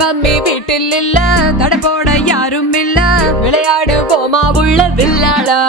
Mummy வீட்டில் இல்ல, தடை போட யாரும் இல்ல, விளையாடு போமா உள்ள வில்லாடா.